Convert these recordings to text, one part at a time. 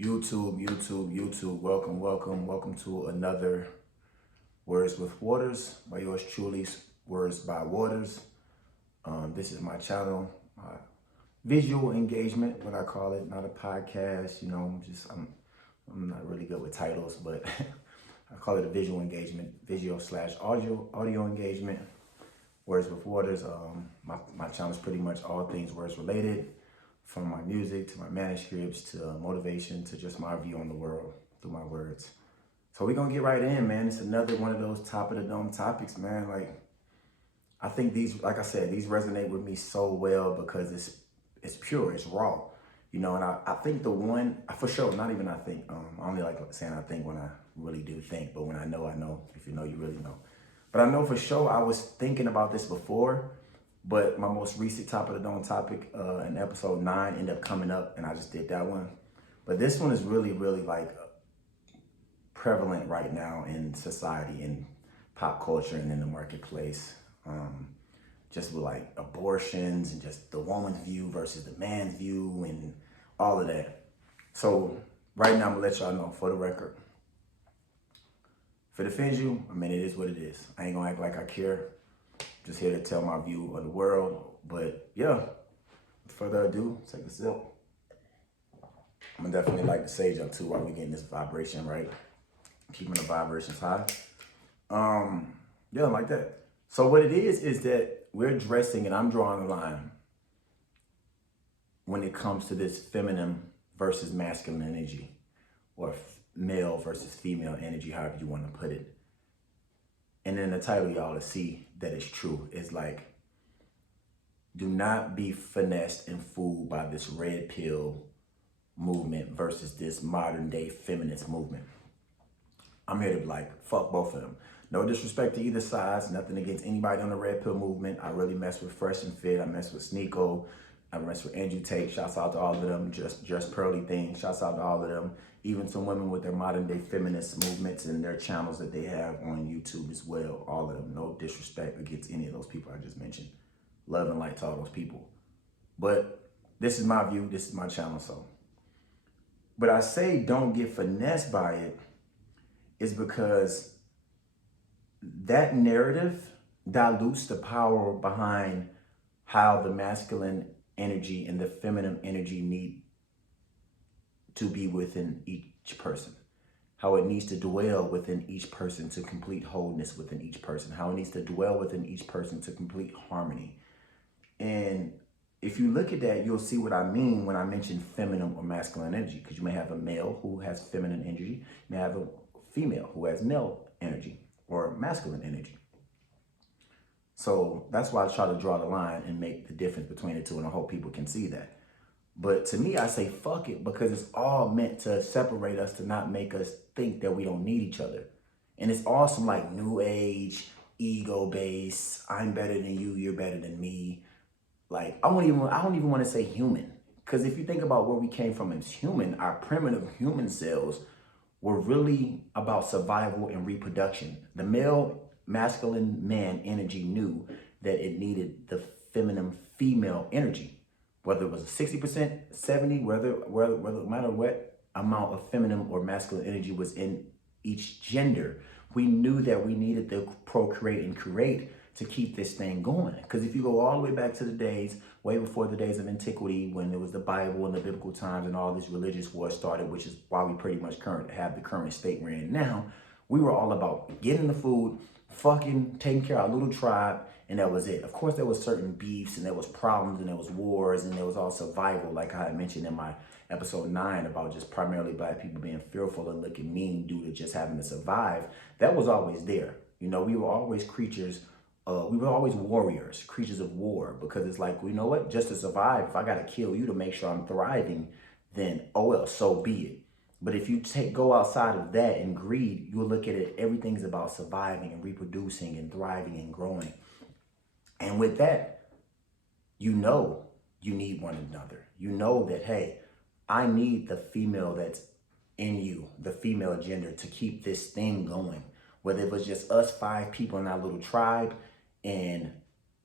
YouTube. Welcome to another Words with Waters by yours truly, Words by Waters. This is my channel, my visual engagement, what I call it, not a podcast. I'm not really good with titles, but I call it a visual engagement, video/audio engagement. Words with Waters. My channel is pretty much all things words related, from my music to my manuscripts to motivation to just my view on the world through my words. So we're gonna get right in, man. It's another one of those top of the dome topics, man. Like, I think these, like I said, these resonate with me so well because it's pure, it's raw, and I think the one, for sure, not even I think, I only like saying I think when I really do think, but when I know. If you know, you really know. But I know for sure I was thinking about this before, but my most recent top of the dome topic in episode 9 ended up coming up, and I just did that one. But this one is really, really like prevalent right now in society, in pop culture, and in the marketplace. Just with like abortions and just the woman's view versus the man's view and all of that. So right now I'm gonna let y'all know, for the record, if it offends you, I mean, it is what it is. I ain't gonna act like I care. Just here to tell my view of the world. But yeah, without further ado, take a sip. I'm gonna definitely light the sage up too while we're getting this vibration right. Keeping the vibrations high. Yeah, like that. So what it is that we're addressing, and I'm drawing a line when it comes to this feminine versus masculine energy, or male versus female energy, however you want to put it. And in the title, y'all, to see that it's true. It's like, do not be finessed and fooled by this red pill movement versus this modern day feminist movement. I'm here to be like, fuck both of them. No disrespect to either side. Nothing against anybody on the red pill movement. I really mess with Fresh and Fit. I mess with Sneeko. I mess with Andrew Tate. Shouts out to all of them. Just Pearly Things. Shouts out to all of them. Even some women with their modern day feminist movements and their channels that they have on YouTube as well. All of them. No disrespect against any of those people I just mentioned. Love and light to all those people. But this is my view. This is my channel. But I say don't get finessed by it is because that narrative dilutes the power behind how the masculine energy and the feminine energy need to be within each person, how it needs to dwell within each person to complete wholeness within each person, how it needs to dwell within each person to complete harmony. And if you look at that, you'll see what I mean when I mention feminine or masculine energy, because you may have a male who has feminine energy, you may have a female who has male energy or masculine energy. So that's why I try to draw the line and make the difference between the two, and I hope people can see that. But to me, I say fuck it, because it's all meant to separate us, to not make us think that we don't need each other. And it's all some like new age, ego based, I'm better than you, you're better than me. Like, I don't even want to say human. Because if you think about where we came from as human, our primitive human cells were really about survival and reproduction. The male, masculine man energy knew that it needed the feminine female energy. Whether it was 60%, 70%, whether no matter what amount of feminine or masculine energy was in each gender, we knew that we needed to procreate and create to keep this thing going. Because if you go all the way back to the days, way before the days of antiquity, when it was the Bible and the biblical times and all these religious wars started, which is why we pretty much have the current state we're in now, we were all about getting the food, fucking taking care of our little tribe, and that was it. Of course, there was certain beefs, and there was problems, and there was wars, and there was all survival, like I had mentioned in my episode 9 about just primarily Black people being fearful and looking mean due to just having to survive. That was always there. We were always creatures. We were always warriors, creatures of war, because it's like, you know what? Just to survive, if I got to kill you to make sure I'm thriving, then oh well, so be it. But if you go outside of that and greed, you'll look at it, everything's about surviving and reproducing and thriving and growing. And with that, you need one another. You know that, hey, I need the female that's in you, the female gender, to keep this thing going. Whether it was just us 5 people in our little tribe, and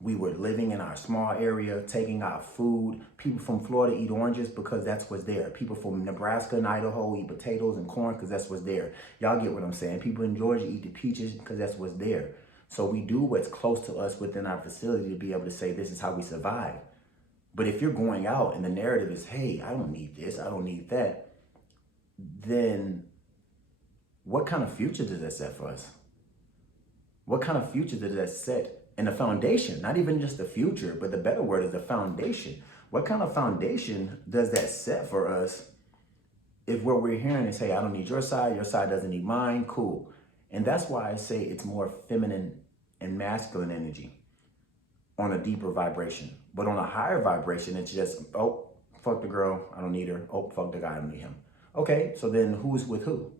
We were living in our small area, taking our food. People from Florida eat oranges because that's what's there. People from Nebraska and Idaho eat potatoes and corn because that's what's there. Y'all get what I'm saying? People in Georgia eat the peaches because that's what's there. So we do what's close to us within our facility to be able to say this is how we survive. But if you're going out and the narrative is, hey, I don't need this, I don't need that, then what kind of future does that set for us? What kind of future does that set in the foundation? Not even just the future, but the better word is the foundation. What kind of foundation does that set for us if what we're hearing is, hey, I don't need your side doesn't need mine, cool. And that's why I say it's more feminine and masculine energy on a deeper vibration. But on a higher vibration, it's just, oh, fuck the girl, I don't need her. Oh, fuck the guy, I don't need him. Okay, so then who's with who?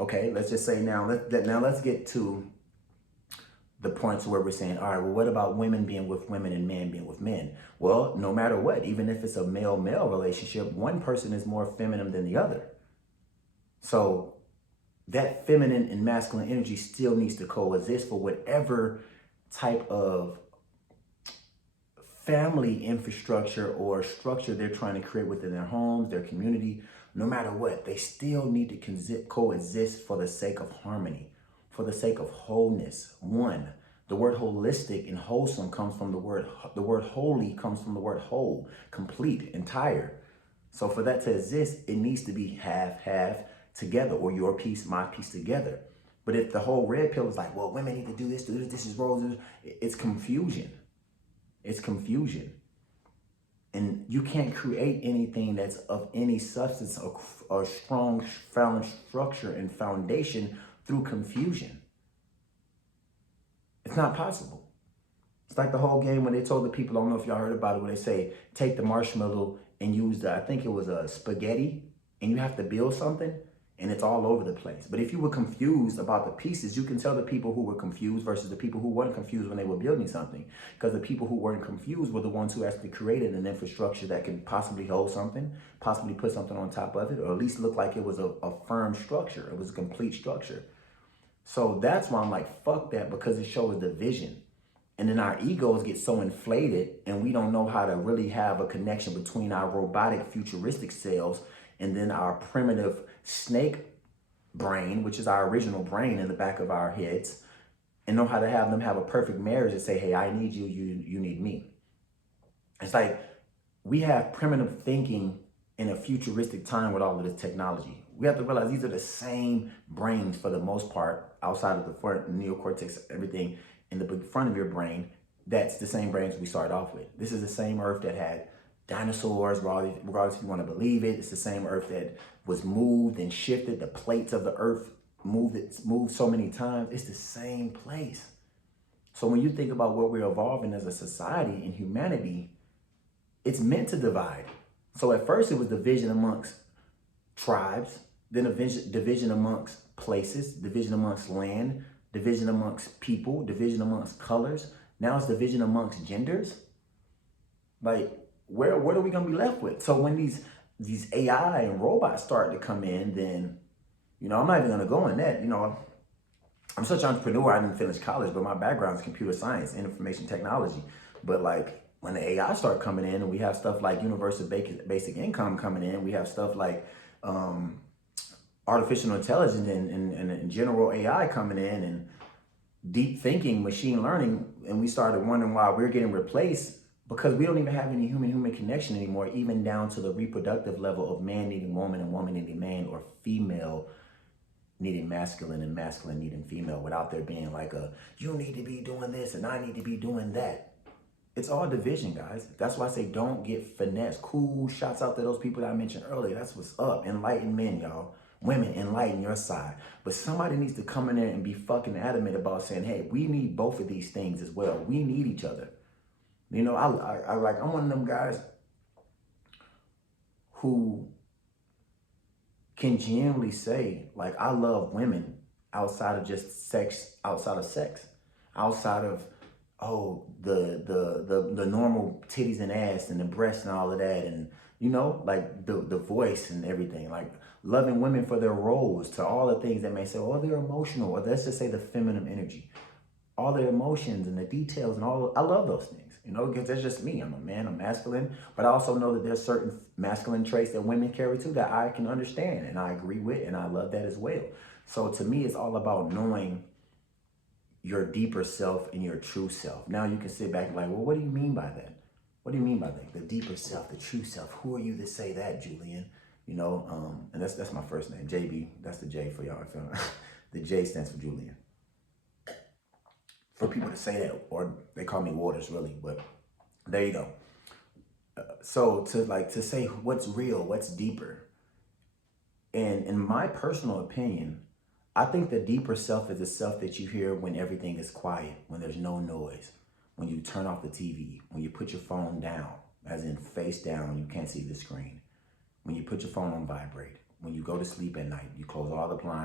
Okay, let's just say now let's get to the points where we're saying, all right, well, what about women being with women and men being with men? Well, no matter what, even if it's a male-male relationship, one person is more feminine than the other. So that feminine and masculine energy still needs to coexist for whatever type of family infrastructure or structure they're trying to create within their homes, their community. No matter what, they still need to coexist for the sake of harmony, for the sake of wholeness. One, the word holistic and wholesome comes from the word holy comes from the word whole, complete, entire. So for that to exist, it needs to be half together, or your piece, my piece together. But if the whole red pill is like, well, women need to do this, this is roles, it's confusion. It's confusion. And you can't create anything that's of any substance or strong found structure and foundation through confusion. It's not possible. It's like the whole game when they told the people, I don't know if y'all heard about it, when they say, take the marshmallow and use I think it was a spaghetti, and you have to build something, and it's all over the place. But if you were confused about the pieces, you can tell the people who were confused versus the people who weren't confused when they were building something. Because the people who weren't confused were the ones who actually created an infrastructure that could possibly hold something, possibly put something on top of it, or at least look like it was a firm structure. It was a complete structure. So that's why I'm like, fuck that, because it shows division. And then our egos get so inflated and we don't know how to really have a connection between our robotic futuristic selves and then our primitive snake brain, which is our original brain in the back of our heads, and know how to have them have a perfect marriage and say, hey, I need you, you need me. It's like we have primitive thinking in a futuristic time with all of this technology. We have to realize these are the same brains for the most part, outside of the front, neocortex, everything in the front of your brain. That's the same brains we started off with. This is the same earth that had dinosaurs, regardless if you want to believe it. It's the same earth that was moved and shifted. The plates of the earth moved so many times. It's the same place. So when you think about what we're evolving as a society and humanity, it's meant to divide. So at first it was division amongst tribes, then division amongst places, division amongst land, division amongst people, division amongst colors. Now it's division amongst genders. Like, what are we gonna be left with? So when these AI and robots start to come in, then, I'm not even gonna go in that. I'm such an entrepreneur. I didn't finish college, but my background is computer science and information technology. But like when the AI start coming in and we have stuff like universal basic income coming in, we have stuff like artificial intelligence and general AI coming in and deep thinking, machine learning, and we started wondering why we're getting replaced because we don't even have any human connection anymore, even down to the reproductive level of man needing woman and woman needing man, or female needing masculine and masculine needing female, without there being like you need to be doing this and I need to be doing that. It's all division, guys. That's why I say don't get finessed. Cool, shouts out to those people that I mentioned earlier. That's what's up. Enlightened men, y'all. Women, enlighten your side. But somebody needs to come in there and be fucking adamant about saying, hey, we need both of these things as well. We need each other. I'm one of them guys who can genuinely say, like, I love women outside of just sex, outside of the normal titties and ass and the breasts and all of that, and like the voice and everything, like loving women for their roles, to all the things that may say, oh, they're emotional, or let's just say the feminine energy. all the emotions and the details and all. I love those things, you know, because that's just me. I'm a man, I'm masculine, but I also know that there's certain masculine traits that women carry too that I can understand and I agree with, and I love that as well. So to me, it's all about knowing your deeper self and your true self. Now you can sit back and like, well, what do you mean by that? What do you mean by that? The deeper self, the true self. Who are you to say that, Julian? You know, and that's my first name, JB. That's the J for y'all. The J stands for Julian. For people to say that, or they call me Waters, really, but there you go. So to say what's real, what's deeper, and in my personal opinion, I think the deeper self is the self that you hear when everything is quiet, when there's no noise, when you turn off the TV, when you put your phone down, as in face down, you can't see the screen, when you put your phone on vibrate, when you go to sleep at night, you close all the blinds.